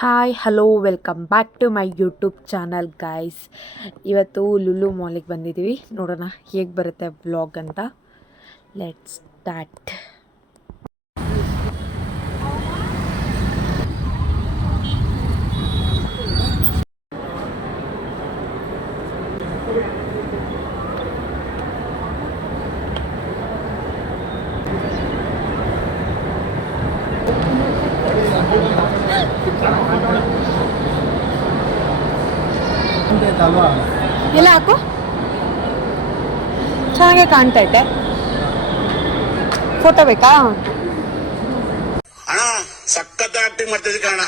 Hi hello welcome back to my YouTube channel guys. ಇವತ್ತು ಲುಲು ಮಾಲಿಗೆ ಬಂದಿದ್ದೀವಿ. ನೋಡೋಣ ಹೇಗೆ ಬರುತ್ತೆ ವ್ಲಾಗ್ ಅಂತ. Let's start. ಎಲ್ಲ ಹಾಕು, ಚೆನ್ನಾಗೆ ಕಾಣ್ತೈತೆ. ಫೋಟೋ ಬೇಕಾ? ಅಣ್ಣ ಸಖತ್ ಆಕ್ಟಿಂಗ್ ಮಾಡ್ತಿದ್ದೆ ಕಣ.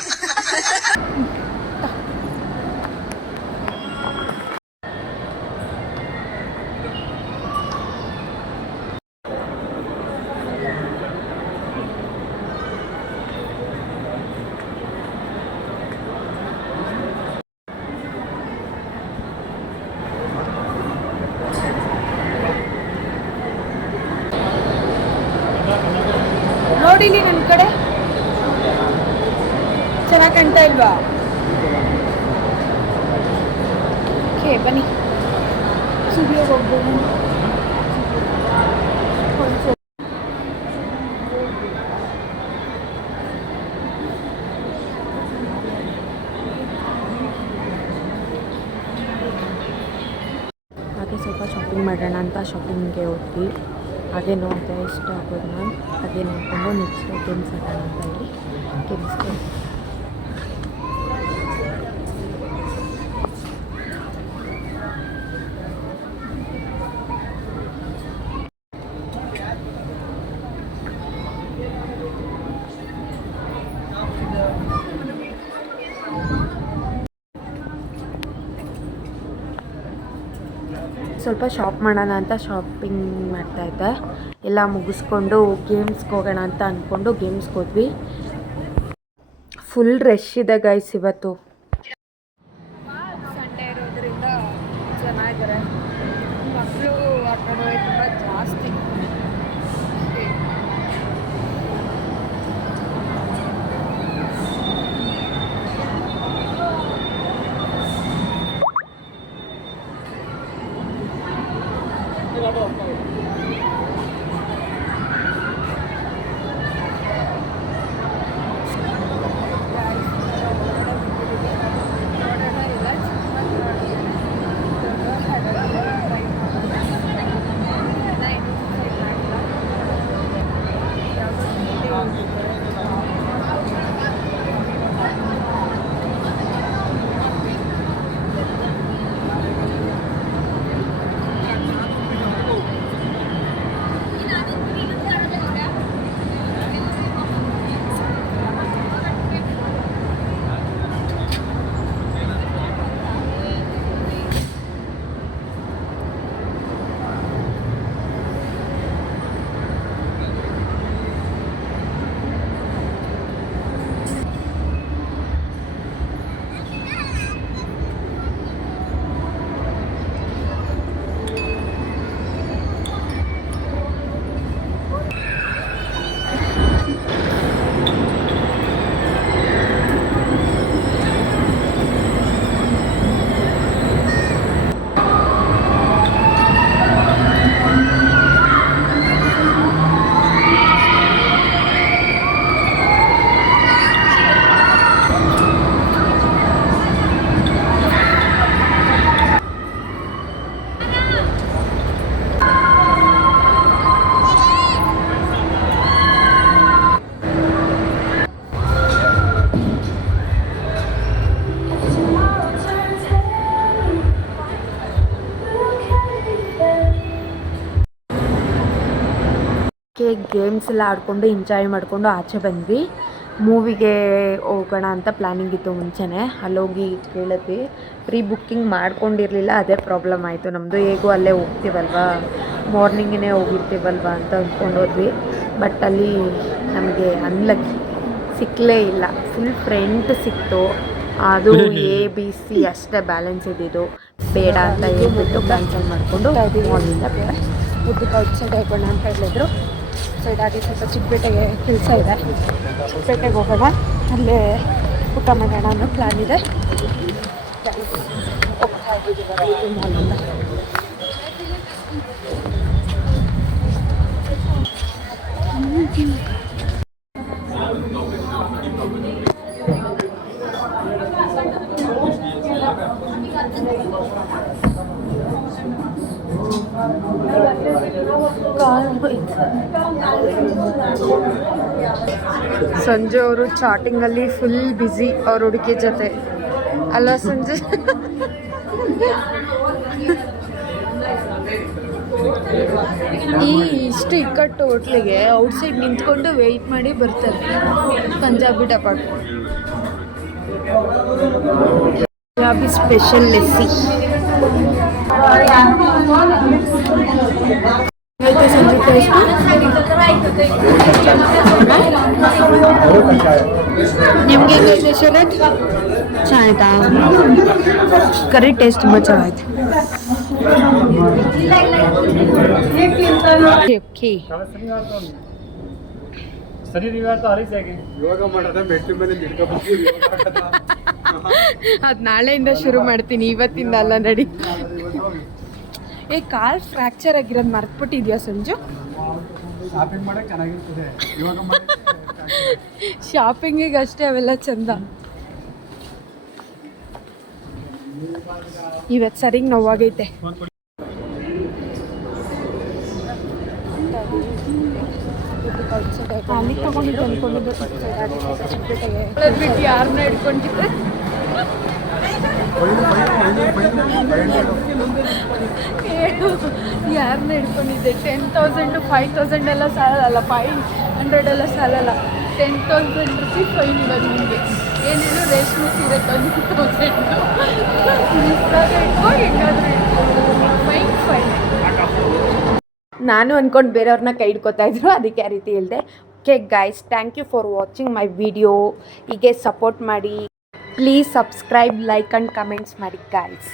ನೋಡಿಲಿ ನಿಮ್ಮ ಕಡೆ ಚೆನ್ನಾಗಿ ಕಾಣ್ತಾ ಇಲ್ವಾ? ಓಕೆ ಬನ್ನಿ, ಸ್ಟುಡಿಯೋಗೆ ಹೋಗ್ಬೋದು. ಹಾಗೆ ಸ್ವಲ್ಪ ಶಾಪಿಂಗ್ ಮಾಡೋಣ ಅಂತ ಶಾಪಿಂಗ್ಗೆ ಹೋದ್ವಿ. ಹಾಗೆ ನೋಡಿದೆ ಇಷ್ಟ ಆಗೋದು. ನಾನು ಹಾಗೆ ನೋಡಿಕೊಂಡು ನೆಕ್ಸ್ಟ್ ಗೇಮ್ಸ್ ಆಡೋಣ ಅಂತ ಹೇಳಿ ಗೇಮ್ಸ್ಗೆ ಸ್ವಲ್ಪ ಶಾಪ್ ಮಾಡೋಣ ಅಂತ ಶಾಪಿಂಗ್ ಮಾಡ್ತಾಯಿದ್ದೆ. ಎಲ್ಲ ಮುಗಿಸ್ಕೊಂಡು ಗೇಮ್ಸ್ಗೆ ಹೋಗೋಣ ಅಂತ ಅಂದ್ಕೊಂಡು ಗೇಮ್ಸ್ಗೆ ಹೋದ್ವಿ. ಫುಲ್ ರಶ್ ಇದೆ ಗೈಸ್ ಇವತ್ತು. ಸಂಡೇ ಇರೋದ್ರಿಂದ ಚೆನ್ನಾಗಿದ್ದಾರೆ. ಮಕ್ಕಳು ಆಟೋದು ತುಂಬ ಜಾಸ್ತಿ. ಗೇಮ್ಸ್ ಎಲ್ಲ ಆಡಿಕೊಂಡು ಎಂಜಾಯ್ ಮಾಡಿಕೊಂಡು ಆಚೆ ಬಂದ್ವಿ. ಮೂವಿಗೆ ಹೋಗೋಣ ಅಂತ ಪ್ಲ್ಯಾನಿಂಗ್ ಇತ್ತು ಮುಂಚೆನೇ. ಅಲ್ಲೋಗಿ ಕೇಳಿದ್ವಿ. ಪ್ರೀ ಬುಕ್ಕಿಂಗ್ ಮಾಡ್ಕೊಂಡಿರಲಿಲ್ಲ, ಅದೇ ಪ್ರಾಬ್ಲಮ್ ಆಯಿತು ನಮ್ಮದು. ಹೇಗೂ ಅಲ್ಲೇ ಹೋಗ್ತೀವಲ್ವ, ಮಾರ್ನಿಂಗೇ ಹೋಗಿರ್ತೀವಲ್ವ ಅಂತ ಅಂದ್ಕೊಂಡು ಹೋದ್ವಿ. ಬಟ್ ಅಲ್ಲಿ ನಮಗೆ ಅನ್ಲಕ್ಕಿ ಸಿಕ್ಕಲೇ ಇಲ್ಲ. ಫುಲ್ ಫ್ರಂಟ್ ಸಿಕ್ತು, ಅದು ABC ಅಷ್ಟೇ ಬ್ಯಾಲೆನ್ಸ್ ಇದ್ದಿದ್ದು. ಬೇಡ ಅಂತ ಹೇಳ್ಬಿಟ್ಟು ಕ್ಯಾನ್ಸಲ್ ಮಾಡಿಕೊಂಡು ಮಾರ್ನಿಂದ ಬೇಡ ಉದ್ದಕ್ಕೆ ಔಟ್ಸೈಡ್ ಹೋಗೋಣ ಅಂತ ಹೇಳಿದ್ರು. ಸೊ ಇದಾಗಿ ಸ್ವಲ್ಪ ಚಿಕ್ಕಪೇಟೆಗೆ ಕೆಲಸ ಇದೆ, ಚಿಕ್ಕಪೇಟೆಗೆ ಹೋಗೋಣ. ಅಲ್ಲೇ ಊಟ ಮಾಡೋಣ ಅನ್ನೋ ಪ್ಲ್ಯಾನ್ ಇದೆ. ಹೋಗ್ತಾ ಇದ್ದೀವಿ ಮಾಲಿಂದ. ಸಂಜೆ ಅವರು ಚಾಟಿಂಗಲ್ಲಿ ಫುಲ್ ಬ್ಯುಸಿ ಅವ್ರ ಹುಡುಗಿ ಜೊತೆ ಅಲ್ವಾ ಸಂಜೆ? ಈ ಇಷ್ಟು ಇಕ್ಕಟ್ಟು ಹೋಟ್ಲಿಗೆ ಔಟ್ಸೈಡ್ ನಿಂತ್ಕೊಂಡು ವೆಯ್ಟ್ ಮಾಡಿ ಬರ್ತಾರೆ ಪಂಜಾಬಿ ಡಬ್ಬಾಟ್. ಪಂಜಾಬಿ ಸ್ಪೆಷಲ್ ಲೆಸ್ಸಿ ಸಂಜೆ ಟೇಸ್ಟ್ ನಿಮಗೆ ಹೇಗೈತೆ ಶರತ್? ಚೆನ್ನಾಯ್ತಾ? ಕರಿ ಟೇಸ್ಟ್ ತುಂಬ ಚೆನ್ನಾಯ್ತು. ಓಕೆ ಅದು ನಾಳೆಯಿಂದ ಶುರು ಮಾಡ್ತೀನಿ, ಇವತ್ತಿಂದ ಅಲ್ಲ. ನಡಿ. ಕಾಲ್ ಫ್ರ್ಯಾಕ್ಚರ್ ಆಗಿರೋದು ಮರ್ತ್ಬಿಟ್ಟಿದ್ಯಾ ಸಂಜು? ಶಾಪಿಂಗ್ ಮಾಡಕ್ಕೆ ಚೆನ್ನಾಗಿರ್ತದೆ, ಶಾಪಿಂಗಿಗೆ ಅಷ್ಟೇ ಅವೆಲ್ಲ ಚಂದ. ಇವತ್ತು ಸರಿಗೆ ನೋವಾಗೈತೆ. ಅಲ್ಲಿ ತಗೊಂಡಿದ್ದು ಅಂದ್ಕೊಂಡಿದ್ದು ಬಿಟ್ಟು ಯಾರನ್ನ ಇಟ್ಕೊಂಡಿದ್ದೆ? ಯಾರನ್ನ ಇಟ್ಕೊಂಡಿದ್ದೆ? 10,000 5,000 ಎಲ್ಲ ಸಾಲಲ್ಲ, 500 ಎಲ್ಲ ಸಾಲಲ್ಲ. 10,000 ರೂಪಿ ಫೈನ್ ಇವಾಗ ನಿಮಗೆ. ಏನೇನು ರೇಷ್ಮೆ ಸೀರೆ 20,000 ಇಟ್ಕೋ, ಹೆಂಗಾದ್ರೂ ಫೈನ್. ನಾನು ಅಂದ್ಕೊಂಡು ಬೇರೆಯವ್ರನ್ನ ಕೈ ಹಿಡ್ಕೊತಾ ಇದ್ರು, ಅದಕ್ಕೆ ಆ ರೀತಿ ಹೇಳಿದೆ. Okay guys, thank you for watching my video. ಹೀಗೆ ಸಪೋರ್ಟ್ ಮಾಡಿ. Please subscribe, like and comments ಮಾಡಿ ಗೈಸ್.